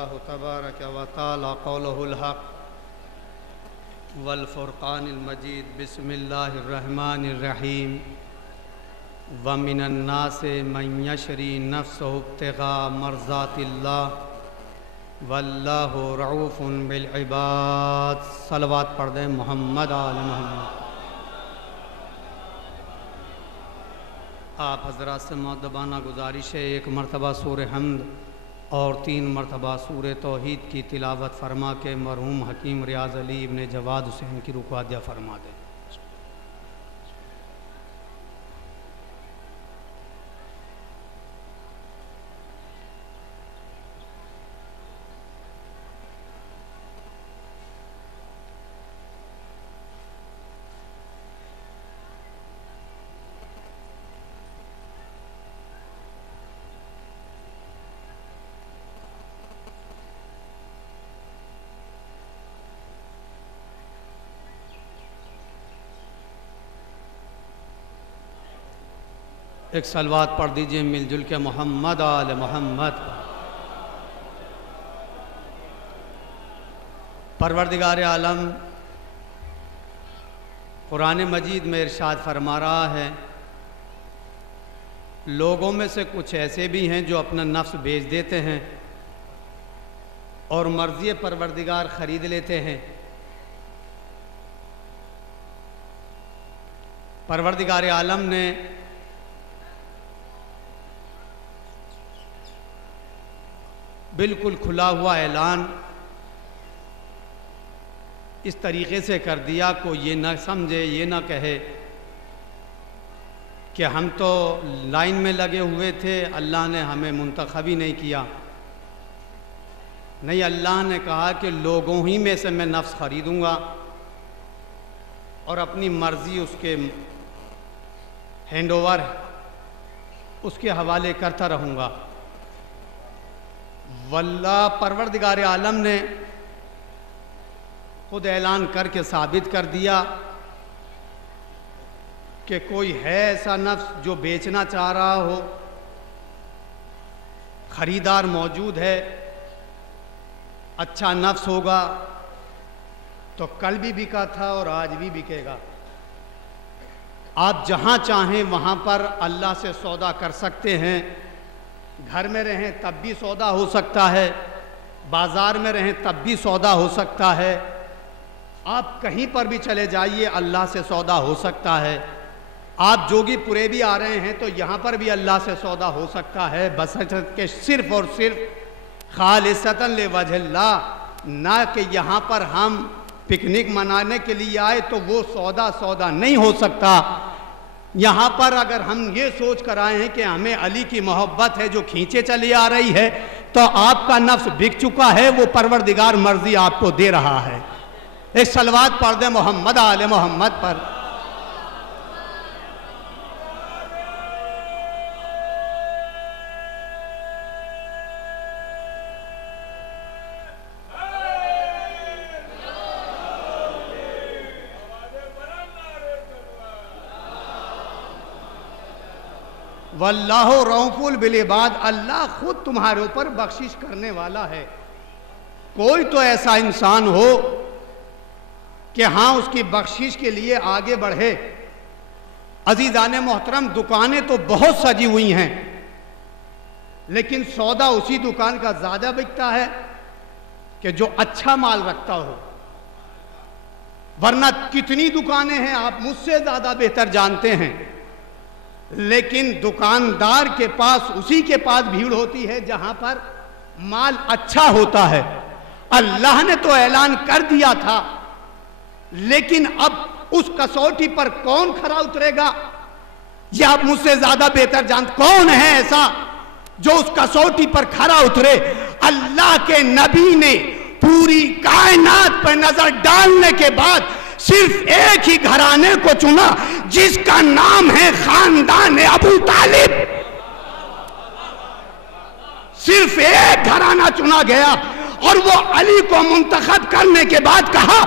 اللہ تبارک و تعالی قولہ الحق والفرقان المجید بسم اللہ الرحمن الرحیم ومن الناس من یشری نفسہ ابتغاء مرضات اللہ واللہ رعوف بالعباد۔ صلوات پڑھ دیں محمد آل محمد۔ آپ حضرات سے مؤدبانہ گزارش ہے ایک مرتبہ سورہ حمد اور 3 مرتبہ سورہ توحید کی تلاوت فرما کے مرحوم حکیم ریاض علی ابن جواد حسین کی رکوع ادیہ فرما دیں۔ ایک صلوات پڑھ دیجئے مل جل کے محمد آل محمد۔ پروردگار عالم قرآن مجید میں ارشاد فرما رہا ہے، لوگوں میں سے کچھ ایسے بھی ہیں جو اپنا نفس بیچ دیتے ہیں اور مرضی پروردگار خرید لیتے ہیں۔ پروردگار عالم نے بالکل کھلا ہوا اعلان اس طریقے سے کر دیا کو یہ نہ سمجھے، یہ نہ کہے کہ ہم تو لائن میں لگے ہوئے تھے، اللہ نے ہمیں منتخب ہی نہیں کیا۔ نہیں، اللہ نے کہا کہ لوگوں ہی میں سے میں نفس خریدوں گا اور اپنی مرضی اس کے ہینڈ اوور اس کے حوالے کرتا رہوں گا۔ واللہ پروردگار عالم نے خود اعلان کر کے ثابت کر دیا کہ کوئی ہے ایسا نفس جو بیچنا چاہ رہا ہو، خریدار موجود ہے، اچھا نفس ہوگا تو کل بھی بکا تھا اور آج بھی بکے گا۔ آپ جہاں چاہیں وہاں پر اللہ سے سودا کر سکتے ہیں، گھر میں رہیں تب بھی سودا ہو سکتا ہے، بازار میں رہیں تب بھی سودا ہو سکتا ہے، آپ کہیں پر بھی چلے جائیے اللہ سے سودا ہو سکتا ہے۔ آپ جوگی پورے بھی آ رہے ہیں تو یہاں پر بھی اللہ سے سودا ہو سکتا ہے، بشرط کہ صرف اور صرف خالصتاً لوجہ اللہ، نہ کہ یہاں پر ہم پکنک منانے کے لیے آئے تو وہ سودا نہیں ہو سکتا۔ یہاں پر اگر ہم یہ سوچ کر آئے ہیں کہ ہمیں علی کی محبت ہے جو کھینچے چلی آ رہی ہے تو آپ کا نفس بک چکا ہے، وہ پروردگار مرضی آپ کو دے رہا ہے۔ ایک صلوات پڑھ دیں محمد آل محمد پر۔ واللہ رؤوف بالعباد، اللہ خود تمہارے اوپر بخشش کرنے والا ہے۔ کوئی تو ایسا انسان ہو کہ ہاں اس کی بخشش کے لیے آگے بڑھے۔ عزیزان محترم، دکانیں تو بہت سجی ہوئی ہیں لیکن سودا اسی دکان کا زیادہ بکتا ہے کہ جو اچھا مال رکھتا ہو، ورنہ کتنی دکانیں ہیں آپ مجھ سے زیادہ بہتر جانتے ہیں، لیکن دکاندار کے پاس اسی کے پاس بھیڑ ہوتی ہے جہاں پر مال اچھا ہوتا ہے۔ اللہ نے تو اعلان کر دیا تھا، لیکن اب اس کسوٹی پر کون کھرا اترے گا یہ آپ مجھ سے زیادہ بہتر جانتے۔ کون ہے ایسا جو اس کسوٹی پر کھرا اترے؟ اللہ کے نبی نے پوری کائنات پر نظر ڈالنے کے بعد صرف ایک ہی گھرانے کو چنا جس کا نام ہے خاندان ابو طالب۔ صرف ایک گھرانہ چنا گیا اور وہ علی کو منتخب کرنے کے بعد کہا،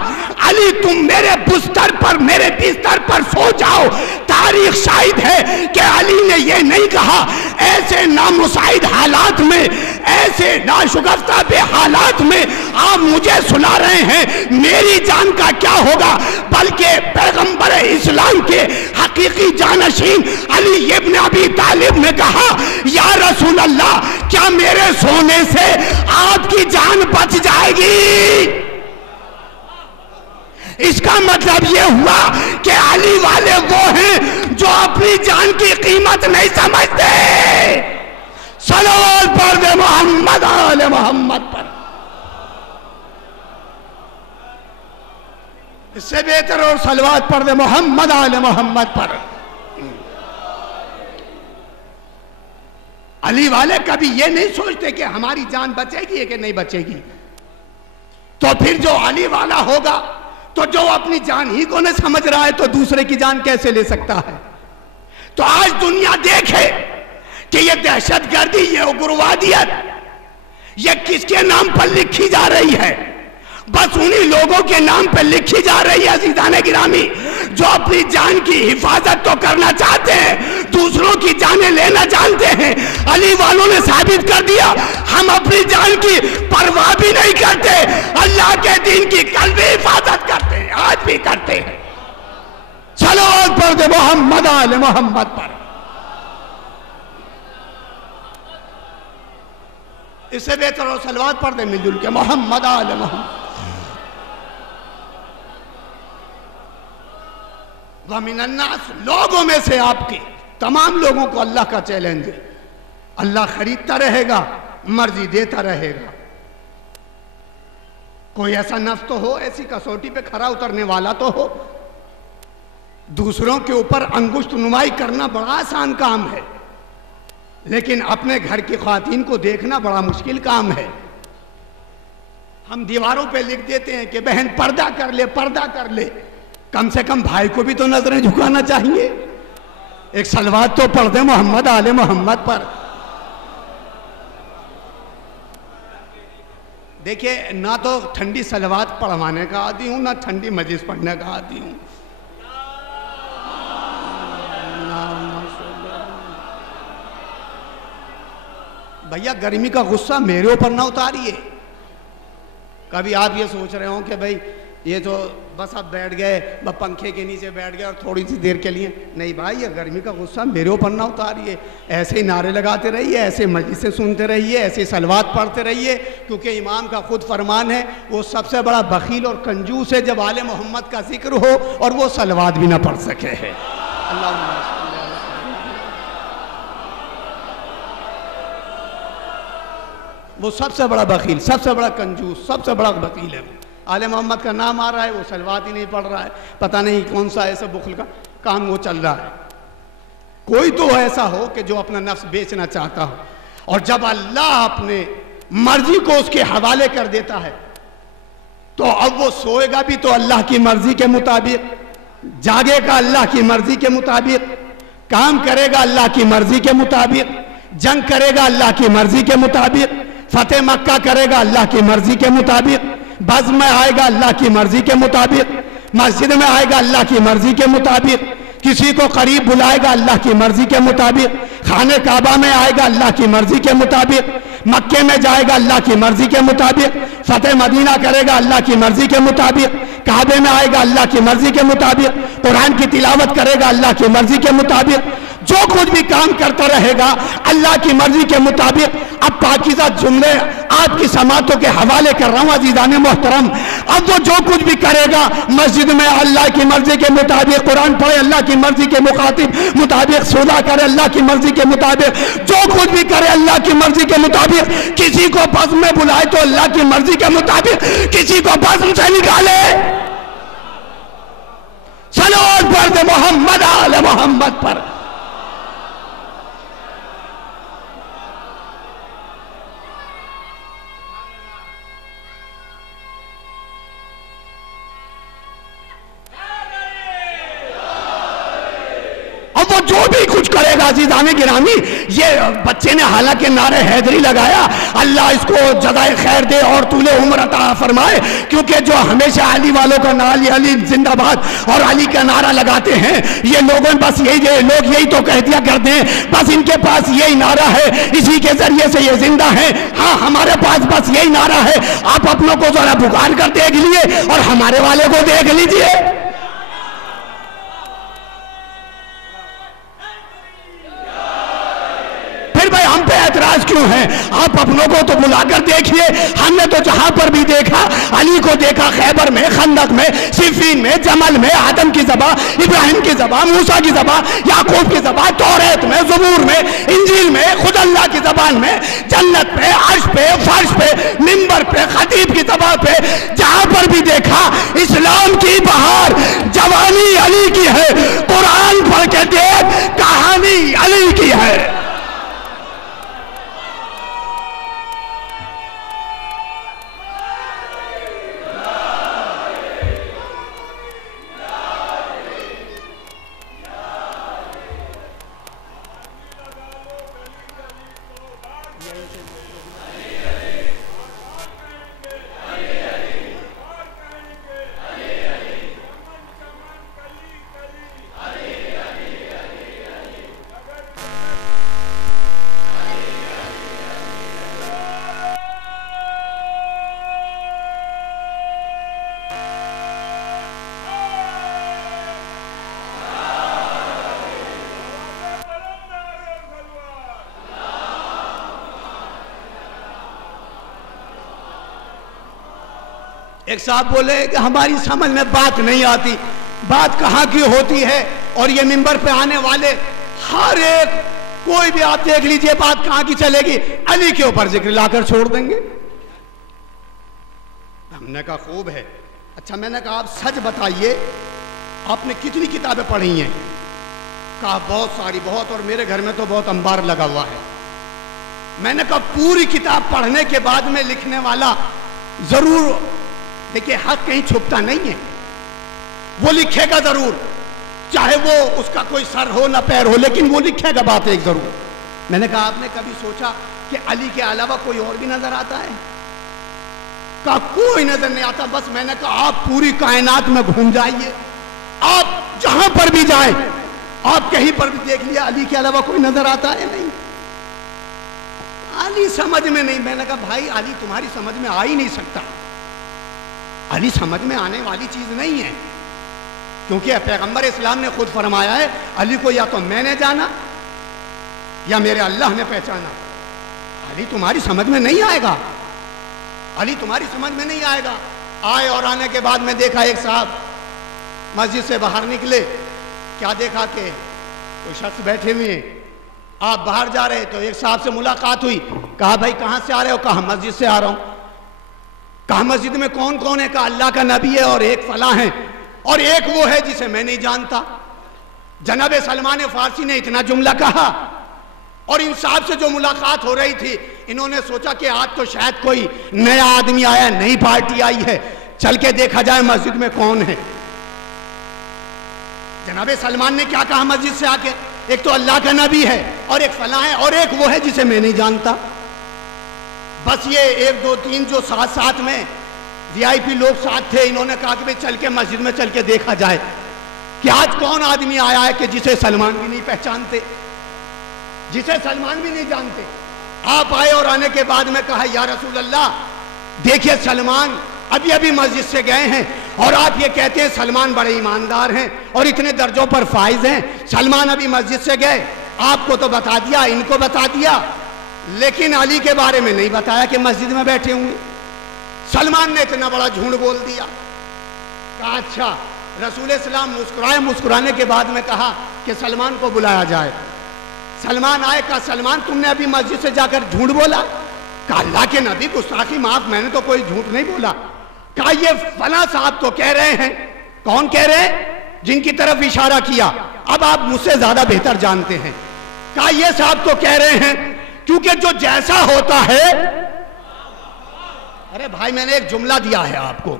علی تم میرے بستر پر، میرے بستر پر سو جاؤ۔ تاریخ شاہد ہے کہ علی نے یہ نہیں کہا ایسے نامساعد حالات میں ایسے ناشگفتہ بے حالات میں آپ مجھے سنا رہے ہیں میری جان کا کیا ہوگا، بلکہ پیغمبر اسلام کے حقیقی جانشین علی ابن ابی طالب نے کہا یا رسول اللہ کیا میرے سونے سے آپ کی جان بچ جائے گی؟ اس کا مطلب یہ ہوا کہ علی والے وہ ہیں جو اپنی جان کی قیمت نہیں سمجھتے۔ صلوات پڑھ دے محمد آل محمد پر۔ اس سے بہتر اور صلوات پڑھ دے محمد آل محمد پر۔ علی والے کبھی یہ نہیں سوچتے کہ ہماری جان بچے گی کہ نہیں بچے گی، تو پھر جو علی والا ہوگا تو جو اپنی جان ہی کو نہیں سمجھ رہا ہے تو دوسرے کی جان کیسے لے سکتا ہے؟ تو آج دنیا دیکھے کہ یہ دہشت گردی، یہ اگروادیت، یہ کس کے نام پر لکھی جا رہی ہے؟ بس انہی لوگوں کے نام پر لکھی جا رہی ہے عزیزان گرامی جو اپنی جان کی حفاظت تو کرنا چاہتے ہیں، دوسروں کی جانیں لینا جانتے ہیں۔ علی والوں نے ثابت کر دیا ہم اپنی جان کی پرواہ بھی نہیں کرتے، اللہ کے دین کی کل بھی حفاظت کرتے ہیں، آج بھی کرتے ہیں۔ صلوات پڑھ دے محمد آل محمد پر۔ اس سے بہتر اور صلوات پڑھ دے مل جل کے محمد آل محمد۔ وَمِنَ النَّاسِ، لوگوں میں سے آپ کے تمام لوگوں کو اللہ کا چیلنج ہے، اللہ خریدتا رہے گا، مرضی دیتا رہے گا۔ کوئی ایسا نفس تو ہو، ایسی کسوٹی پہ کھرا اترنے والا تو ہو۔ دوسروں کے اوپر انگشت نمائی کرنا بڑا آسان کام ہے، لیکن اپنے گھر کی خواتین کو دیکھنا بڑا مشکل کام ہے۔ ہم دیواروں پہ لکھ دیتے ہیں کہ بہن پردہ کر لے، پردہ کر لے، کم سے کم بھائی کو بھی تو نظریں جھکانا چاہیے۔ ایک صلوات تو پڑھ دے محمد آل محمد پر۔ دیکھیں نہ تو ٹھنڈی صلوات پڑھوانے کا عادی ہوں، نہ ٹھنڈی مجلس پڑھنے کا عادی ہوں۔ بھیا گرمی کا غصہ میرے اوپر نہ اتاریے۔ کبھی آپ یہ سوچ رہے ہوں کہ بھائی یہ تو بس آپ بیٹھ گئے، پنکھے کے نیچے بیٹھ گئے اور تھوڑی سی دیر کے لیے، نہیں بھائی یہ گرمی کا غصہ میرے اوپر نہ اتاریے۔ ایسے ہی نعرے لگاتے رہیے، ایسے مجلسیں سنتے رہیے، ایسے صلوات پڑھتے رہیے، کیونکہ امام کا خود فرمان ہے وہ سب سے بڑا بخیل اور کنجوس ہے جب آل محمد کا ذکر ہو اور وہ صلوات بھی نہ پڑھ سکے ہے۔ وہ سب سے بڑا بخیل، سب سے بڑا کنجوس، سب سے بڑا بخیل ہے۔ آل محمد کا نام آ رہا ہے، وہ صلوات ہی نہیں پڑھ رہا ہے، پتہ نہیں کون سا ایسا بخل کا کام وہ چل رہا ہے۔ کوئی تو ایسا ہو کہ جو اپنا نفس بیچنا چاہتا ہو، اور جب اللہ اپنے مرضی کو اس کے حوالے کر دیتا ہے تو اب وہ سوئے گا بھی تو اللہ کی مرضی کے مطابق، جاگے گا اللہ کی مرضی کے مطابق، کام کرے گا اللہ کی مرضی کے مطابق، جنگ کرے گا اللہ کی مرضی کے مطابق، فتح مکہ کرے گا اللہ کی مرضی کے مطابق، بزم میں آئے گا اللہ کی مرضی کے مطابق، مسجد میں آئے گا اللہ کی مرضی کے مطابق، کسی کو قریب بلائے گا اللہ کی مرضی کے مطابق، خانہ کعبہ میں آئے گا اللہ کی مرضی کے مطابق، مکے میں جائے گا اللہ کی مرضی کے مطابق، فتح مدینہ کرے گا اللہ کی مرضی کے مطابق، کعبے میں آئے گا اللہ کی مرضی کے مطابق، قرآن کی تلاوت کرے گا اللہ کی مرضی کے مطابق، جو کچھ بھی کام کرتا رہے گا اللہ کی مرضی کے مطابق۔ اب پاکیزہ جملے آپ کی سماعتوں کے حوالے کر رہا ہوں عزیزان محترم، اب وہ جو کچھ بھی کرے گا مسجد میں اللہ کی مرضی کے مطابق، قرآن پڑھے اللہ کی مرضی کے مطابق، سودا کرے اللہ کی مرضی کے مطابق، جو کچھ بھی کرے اللہ کی مرضی کے مطابق، کسی کو بزم میں بلائے تو اللہ کی مرضی کے مطابق، کسی کو بزم سے نکالے۔ صلوات پڑھ دے محمد آل محمد پر۔ وہ جو بھی کچھ کرے گا عزیزان گرامی. یہ بچے نے حالانکہ نعرہ حیدری لگایا, اللہ اس کو جزائے خیر دے اور طول عمر عطا فرمائے, کیونکہ جو ہمیشہ علی والوں کا علی علی زندہ باد اور علی کا نعرہ لگاتے ہیں, یہ لوگوں بس لوگ یہی تو کہہ دیا کرتے ہیں بس ان کے پاس یہی نعرہ ہے, اسی کے ذریعے سے یہ زندہ ہے. ہاں ہمارے پاس بس یہی نعرہ ہے, آپ اپنوں کو ذرا پکار کر دیکھ لیے اور ہمارے والے کو دیکھ لیجئے. بھائی ہم پہ اعتراض کیوں ہے؟ آپ اپنوں کو تو بلا کر دیکھیے. ہم نے تو جہاں پر بھی دیکھا علی کو دیکھا, خیبر میں, خندق میں, صفین میں, جمل میں, آدم کی زبان, ابراہیم کی زبان, موسیٰ کی زبان, یعقوب کی زبان, توریت میں, زبور میں, انجیل میں, خود اللہ کی زبان میں, جنت پہ, عرش پہ, فرش پہ, منبر پہ, خطیب کی زبان پہ, جہاں پر بھی دیکھا اسلام کی بہار جوانی علی کی ہے. قرآن پڑھ کے دیکھ کہانی علی کی ہے. ایک صاحب بولے کہ ہماری سمجھ میں بات نہیں آتی, بات کہاں کی ہوتی ہے, اور یہ منبر پہ آنے والے ہر ایک کوئی بھی آپ دیکھ لیجئے بات کہاں کی چلے گی, علی کے اوپر ذکر لا کر چھوڑ دیں گے. ہم نے کہا خوب ہے. اچھا میں نے کہا آپ سچ بتائیے آپ نے کتنی کتابیں پڑھی ہیں؟ کہا بہت ساری, بہت, اور میرے گھر میں تو بہت انبار لگا ہوا ہے. میں نے کہا پوری کتاب پڑھنے کے بعد میں لکھنے والا ضرور, دیکھیں حق کہیں چھپتا نہیں ہے, وہ لکھے گا ضرور, چاہے وہ اس کا کوئی سر ہو نہ پیر ہو, لیکن وہ لکھے گا بات ایک ضرور. میں نے کہا آپ نے کبھی سوچا کہ علی کے علاوہ کوئی اور بھی نظر آتا ہے؟ کہا کوئی نظر نہیں آتا. بس میں نے کہا آپ پوری کائنات میں گھوم جائیے, آپ جہاں پر بھی جائیں, آپ کہیں پر بھی دیکھ لیا علی کے علاوہ کوئی نظر آتا ہے نہیں, علی سمجھ میں نہیں. میں نے کہا بھائی علی تمہاری سمجھ میں آ ہی نہیں سکتا, علی سمجھ میں آنے والی چیز نہیں ہے, کیونکہ پیغمبر اسلام نے خود فرمایا ہے علی کو یا تو میں نے جانا یا میرے اللہ نے پہچانا. علی تمہاری سمجھ میں نہیں آئے گا, علی تمہاری سمجھ میں نہیں آئے گا. آئے اور آنے کے بعد میں دیکھا ایک صاحب مسجد سے باہر نکلے, کیا دیکھا کہ کوئی شخص بیٹھے ہوئے ہیں, آپ باہر جا رہے تو ایک صاحب سے ملاقات ہوئی. کہا بھائی کہاں سے آ رہے ہو؟ کہا مسجد سے آ رہا ہوں. کہا مسجد میں کون کون ہے؟ کہا اللہ کا نبی ہے اور ایک فلاں ہے اور ایک وہ ہے جسے میں نہیں جانتا. جناب سلمان فارسی نے اتنا جملہ کہا, اور ان صاحب سے جو ملاقات ہو رہی تھی انہوں نے سوچا کہ آج تو شاید کوئی نیا آدمی آیا, نئی پارٹی آئی ہے, چل کے دیکھا جائے مسجد میں کون ہے. جناب سلمان نے کیا کہا مسجد سے آ کے؟ ایک تو اللہ کا نبی ہے اور ایک فلاں ہے اور ایک وہ ہے جسے میں نہیں جانتا. بس یہ ایک دو تین جو ساتھ میں وی آئی پی لوگ ساتھ تھے, انہوں نے کہا کہ بھئی چل کے مسجد میں چل کے دیکھا جائے کہ آج کون آدمی آیا ہے کہ جسے سلمان بھی نہیں پہچانتے, جسے سلمان بھی نہیں جانتے. آپ آئے اور آنے کے بعد میں کہا یا رسول اللہ دیکھیے سلمان ابھی مسجد سے گئے ہیں اور آپ یہ کہتے ہیں سلمان بڑے ایماندار ہیں اور اتنے درجوں پر فائز ہیں. سلمان ابھی مسجد سے گئے, آپ کو تو بتا دیا, ان کو بتا دیا, لیکن علی کے بارے میں نہیں بتایا کہ مسجد میں بیٹھے ہوئے. سلمان نے اتنا بڑا جھوٹ بول دیا. کہا اچھا. رسول اسلام مسکرائے, مسکرانے کے بعد میں کہا کہ سلمان کو بلایا جائے. سلمان آئے. کہا سلمان تم نے ابھی مسجد سے جا کر جھوٹ بولا؟ کہا اللہ کے نبی گستاخی معاف, میں نے تو کوئی جھوٹ نہیں بولا. کہا یہ فلاں صاحب تو کہہ رہے ہیں. کون کہہ رہے ہیں؟ جن کی طرف اشارہ کیا, اب آپ مجھ سے زیادہ بہتر جانتے ہیں. کہا یہ صاحب تو کہہ رہے ہیں, کیونکہ جو جیسا ہوتا ہے. ارے بھائی میں نے ایک جملہ دیا ہے آپ کو.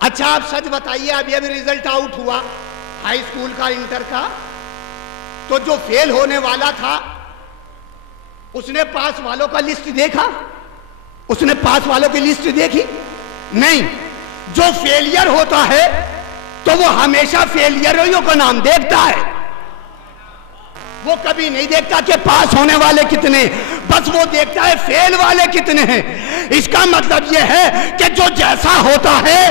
اچھا آپ سچ بتائیے, ابھی ریزلٹ آؤٹ ہوا ہائی اسکول کا, انٹر کا, تو جو فیل ہونے والا تھا اس نے پاس والوں کا لسٹ دیکھا؟ اس نے پاس والوں کی لسٹ دیکھی؟ نہیں. جو فیلئر ہوتا ہے تو وہ ہمیشہ فیلئروں کا نام دیکھتا ہے. وہ کبھی نہیں دیکھتا کہ پاس ہونے والے کتنے، بس وہ دیکھتا ہے فیل والے کتنے ہیں. اس کا مطلب یہ ہے کہ جو جیسا ہوتا ہے،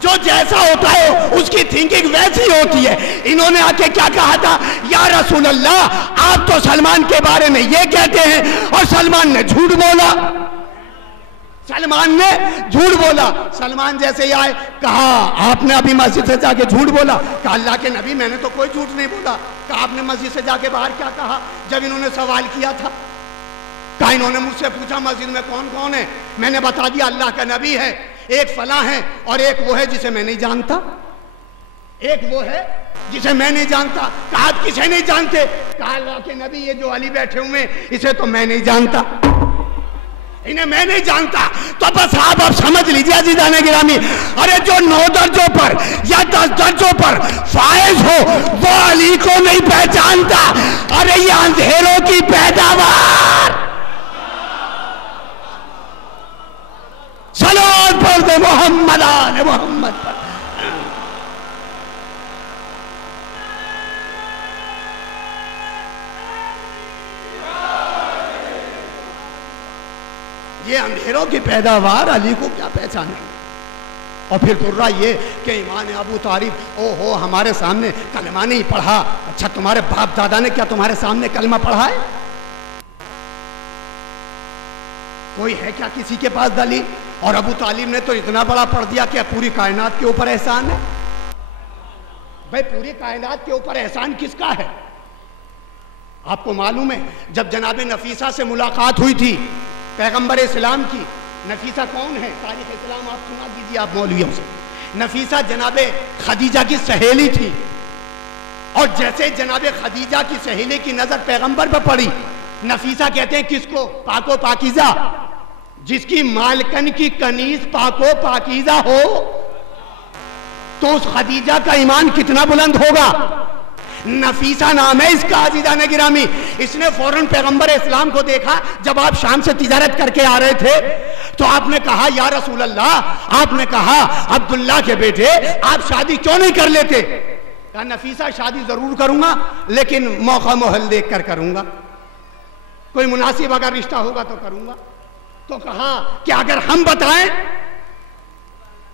جو جیسا ہوتا ہے اس کی تھنکنگ ویسی ہوتی ہے. انہوں نے آ کے کیا کہا تھا؟ یا رسول اللہ آپ تو سلمان کے بارے میں یہ کہتے ہیں، اور سلمان نے جھوٹ بولا. سلمان نے جھوٹ بولا. سلمان جیسے ہی آئے کہا آپ نے ابھی مسجد سے جا کے جھوٹ بولا. کہا اللہ کے نبی میں نے تو کوئی جھوٹ نہیں بولا. کہا آپ نے مسجد سے جا کے باہر کیا کہا جب انہوں نے سوال کیا تھا؟ کہا انہوں نے مجھ سے پوچھا مسجد میں کون کون ہے، میں نے بتا دیا اللہ کا نبی ہے، ایک فلاں ہے، اور ایک وہ ہے جسے میں نہیں جانتا. ایک وہ ہے جسے میں نہیں جانتا. کہا آپ کسے نہیں جانتے؟ کہا اللہ کے نبی یہ جو علی بیٹھے ہوئے اسے تو میں نہیں جانتا، انہیں میں نہیں جانتا. تو بس آپ سمجھ لیجیے عزیزان گرامی، ارے جو 9 درجوں پر یا 10 درجوں پر فائز ہو وہ علی کو نہیں پہچانتا. ارے یہ اندھیروں کی پیداوار. صلوات پڑھ دے محمد آل محمد پر. یہ اندھیروں کی پیداوار علی کو کیا پہچانے. اور پھر درہ یہ کہ امام ابو طالب او ہو ہمارے سامنے کلمہ نہیں پڑھا. اچھا تمہارے باپ دادا نے کیا تمہارے سامنے کلمہ پڑھا ہے؟ کوئی ہے کیا کسی کے پاس دلیل؟ اور ابو طالب نے تو اتنا بڑا پڑھ دیا کہ پوری کائنات کے اوپر احسان ہے. بھائی پوری کائنات کے اوپر احسان کس کا ہے؟ آپ کو معلوم ہے جب جناب نفیسہ سے ملاقات ہوئی تھی پیغمبر اسلام کی. نفیسہ کون ہے؟ تاریخ اسلام آپ سنا دیجیے آپ مولویوں سے. نفیسہ جناب خدیجہ کی سہیلی تھی، اور جیسے جناب خدیجہ کی سہیلی کی نظر پیغمبر پر پڑی، نفیسہ کہتے ہیں کس کو؟ پاک و پاکیزہ. جس کی مالکن کی کنیز پاک و پاکیزہ ہو تو اس خدیجہ کا ایمان کتنا بلند ہوگا. نفیسہ نام ہے اس کا عزیزان گرامی. اس نے فوراً پیغمبر اسلام کو دیکھا جب آپ شام سے تجارت کر کے آ رہے تھے تو آپ نے کہا یا رسول اللہ، آپ نے کہا عبداللہ کے بیٹے آپ شادی کیوں نہیں کر لیتے؟ کہا نفیسہ شادی ضرور کروں گا لیکن موقع محل دیکھ کر کروں گا، کوئی مناسب اگر رشتہ ہوگا تو کروں گا. تو کہا کہ اگر ہم بتائیں؟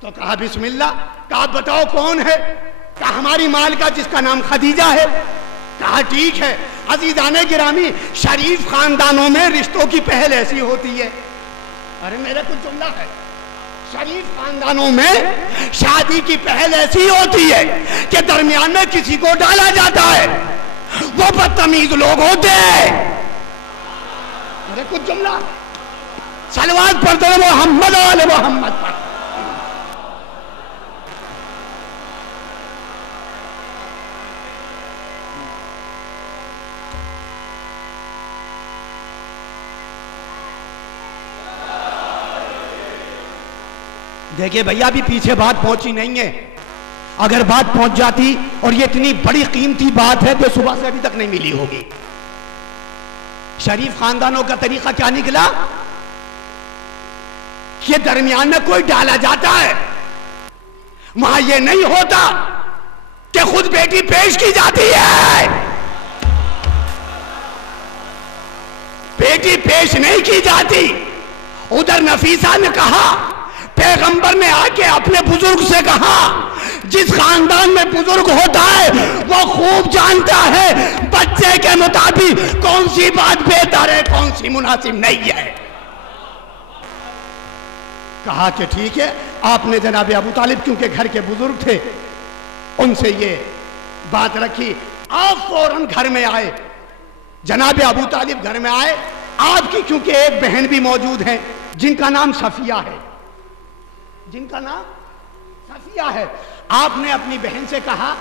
تو کہا بسم اللہ. کہا بتاؤ کون ہے؟ کہا ہماری مالکہ جس کا نام خدیجہ ہے. کہا ٹھیک ہے. عزیزان گرامی شریف خاندانوں میں رشتوں کی پہل ایسی ہوتی ہے. ارے میرے کچھ جملہ ہے. شریف خاندانوں میں شادی کی پہل ایسی ہوتی ہے کہ درمیان میں کسی کو ڈالا جاتا ہے. وہ بدتمیز لوگ ہوتے ہیں. ارے کچھ جملہ صلوات پڑھتے ہیں محمد آل محمد پر. دیکھیں بھیا ابھی پیچھے بات پہنچی نہیں ہے. اگر بات پہنچ جاتی اور یہ اتنی بڑی قیمتی بات ہے تو صبح سے ابھی تک نہیں ملی ہوگی. شریف خاندانوں کا طریقہ کیا نکلا کہ درمیان میں کوئی ڈالا جاتا ہے. وہاں یہ نہیں ہوتا کہ خود بیٹی پیش کی جاتی ہے. بیٹی پیش نہیں کی جاتی. ادھر نفیسہ نے کہا، پیغمبر نے آ کے اپنے بزرگ سے کہا جس خاندان میں بزرگ ہوتا ہے وہ خوب جانتا ہے بچے کے مطابق کون سی بات بہتر ہے کون سی مناسب نہیں ہے. کہا کہ ٹھیک ہے. آپ نے جناب ابو طالب کیونکہ گھر کے بزرگ تھے ان سے یہ بات رکھی. آپ فوراً گھر میں آئے. جناب ابو طالب گھر میں آئے. آپ کی کیونکہ ایک بہن بھی موجود ہیں جن کا نام صفیہ ہے، جن کا نام صفیہ ہے. آپ نے اپنی بہن سے کہا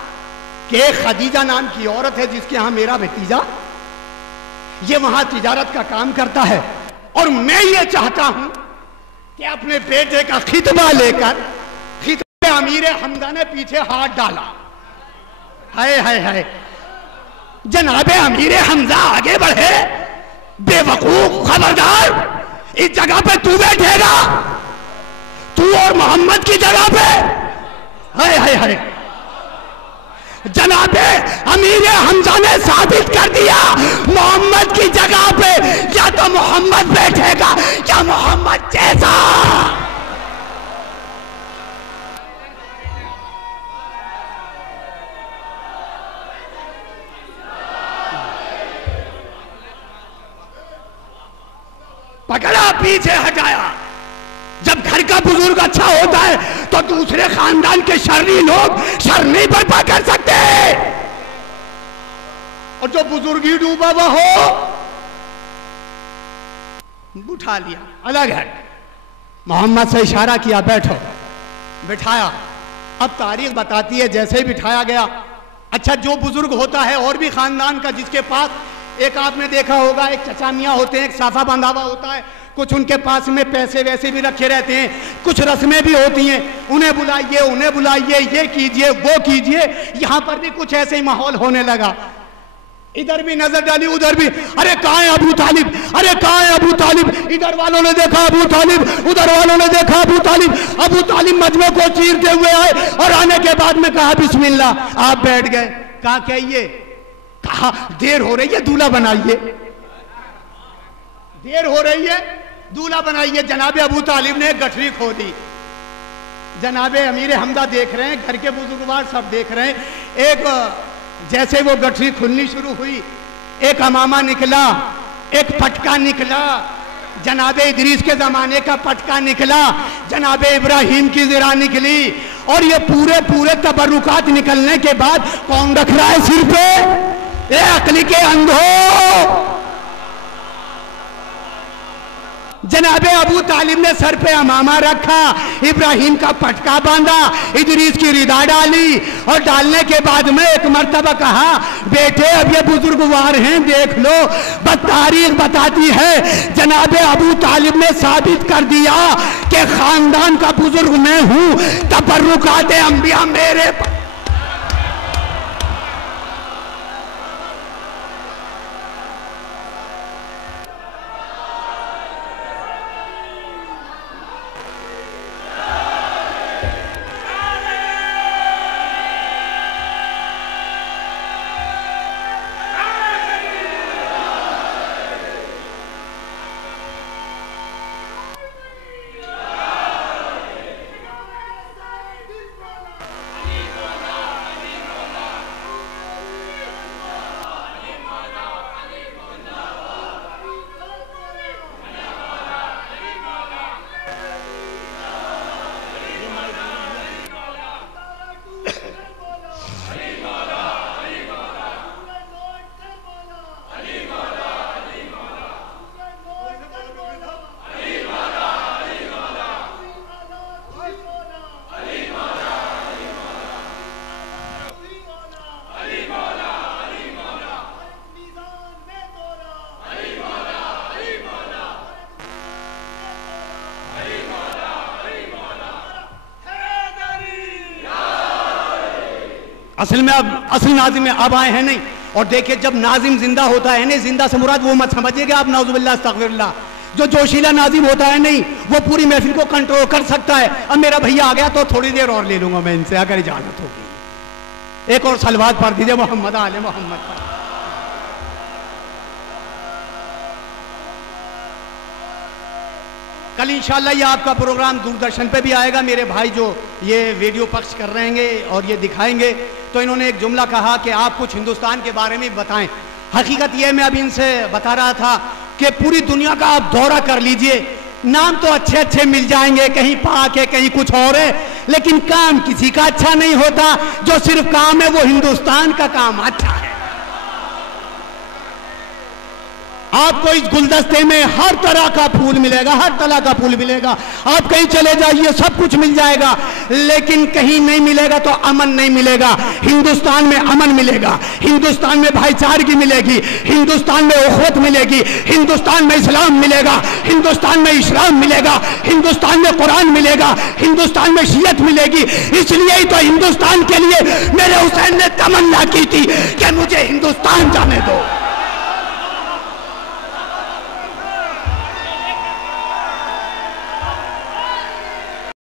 کہ ایک خدیجہ نام کی عورت ہے جس کے ہاں میرا بھتیجا یہ وہاں تجارت کا کام کرتا ہے اور میں یہ چاہتا ہوں کہ اپنے بیٹے کا خطبہ لے کر خطبہ امیر حمزہ نے پیچھے ہاتھ ڈالا. ہائے ہائے ہائے، جناب امیر حمزہ آگے بڑھے، بے وقوف خبردار، اس جگہ پہ تو بیٹھے گا، تو اور محمد کی جگہ پہ، ہائے ہائے ہائے، جناب امیر حمزہ نے ثابت کر دیا محمد کی جگہ پہ یا تو محمد بیٹھے گا یا محمد جیسا۔ پکڑا، پیچھے ہٹایا۔ جب گھر کا بزرگ اچھا ہوتا ہے تو دوسرے خاندان کے شرری لوگ شر نہیں برپا کر سکتے، اور جو بزرگ ہی ڈوبا ہوا ہو اٹھا لیا، الگ ہے۔ محمد سے اشارہ کیا، بیٹھو، بٹھایا۔ اب تاریخ بتاتی ہے جیسے ہی بٹھایا گیا، اچھا جو بزرگ ہوتا ہے اور بھی خاندان کا، جس کے پاس ایک آپ نے دیکھا ہوگا ایک چچا میاں ہوتے ہیں، ایک صافہ بندھا ہوا ہوتا ہے، کچھ ان کے پاس میں پیسے ویسے بھی رکھے رہتے ہیں، کچھ رسمیں بھی ہوتی ہیں، انہیں بلائیے انہیں بلائیے، یہ کیجئے وہ کیجئے۔ یہاں پر بھی کچھ ایسے ہی ماحول ہونے لگا، ادھر بھی نظر ڈالی ادھر بھی، ارے کہاں ہے ابو طالب، ارے کہاں ہے ابو طالب، ادھر والوں نے دیکھا ابو طالب، ادھر والوں نے دیکھا ابو طالب۔ ابو طالب مجمع کو چیرتے ہوئے آئے اور آنے کے بعد میں کہا بسم اللہ، آپ بیٹھ گئے۔ کہا کہیے، کہا دیر ہو رہی ہے دولہا بنائیے، دیر ہو رہی ہے دولہا بنائیے۔ جناب ابو طالب نے ایک گٹھری کھولی، جناب امیر حمزہ دیکھ رہے ہیں، گھر کے بزرگوار سب دیکھ رہے ہیں۔ ایک جیسے وہ گٹھری کھلنی شروع ہوئی، ایک امامہ نکلا، ایک پٹکا نکلا، جناب ادریس کے زمانے کا پٹکا نکلا، جناب ابراہیم کی زرہ نکلی، اور یہ پورے تبرکات نکلنے کے بعد کون رکھ رہا ہے سر پہ؟ اے عقل کے اندھو، جناب ابو طالب نے سر پہ امامہ رکھا، ابراہیم کا پٹکا باندھا، ادریس کی ردا ڈالی، اور ڈالنے کے بعد میں ایک مرتبہ کہا بیٹے اب یہ بزرگوار ہیں دیکھ لو۔ بس تاریخ بتاتی ہے جناب ابو طالب نے ثابت کر دیا کہ خاندان کا بزرگ میں ہوں، تبرکات انبیاء میرے پر۔ اصل میں اب اصل ناظم میں اب آئے ہیں نہیں، اور دیکھیں جب ناظم زندہ ہوتا ہے نہیں، زندہ سے مراد وہ مت سمجھیے گا آپ، نعوذ باللہ استغفر اللہ، جو جوشیلا ناظم ہوتا ہے نہیں وہ پوری محفل کو کنٹرول کر سکتا ہے۔ اب میرا بھیا آ گیا تو تھوڑی دیر اور لے لوں گا میں ان سے اگر اجازت ہوگی۔ ایک اور صلوات پڑھ دیجئے محمد آل محمد پر۔ کل انشاءاللہ یہ آپ کا پروگرام دوردرشن پہ بھی آئے گا، میرے بھائی جو یہ ویڈیو پخش کر رہے ہیں اور یہ دکھائیں گے، تو انہوں نے ایک جملہ کہا کہ آپ کچھ ہندوستان کے بارے میں بتائیں۔ حقیقت یہ میں اب ان سے بتا رہا تھا کہ پوری دنیا کا آپ دورہ کر لیجئے، نام تو اچھے اچھے مل جائیں گے، کہیں پاک ہے کہیں کچھ اور ہے، لیکن کام کسی کا اچھا نہیں ہوتا، جو صرف کام ہے وہ ہندوستان کا کام اچھا ہے۔ آپ کو اس گلدستے میں ہر طرح کا پھول ملے گا، ہر طرح کا پھول ملے گا، آپ کہیں چلے جائیے سب کچھ مل جائے گا، لیکن کہیں نہیں ملے گا تو امن نہیں ملے گا۔ ہندوستان میں امن ملے گا، ہندوستان میں بھائی چارگی ملے گی، ہندوستان میں اخوت ملے گی، ہندوستان میں اسلام ملے گا، ہندوستان میں اسلام ملے گا، ہندوستان میں قرآن ملے گا، ہندوستان میں شیعت ملے گی۔ اس لیے ہی تو ہندوستان کے لیے میرے حسین نے تمنا کی تھی کہ مجھے ہندوستان جانے دو۔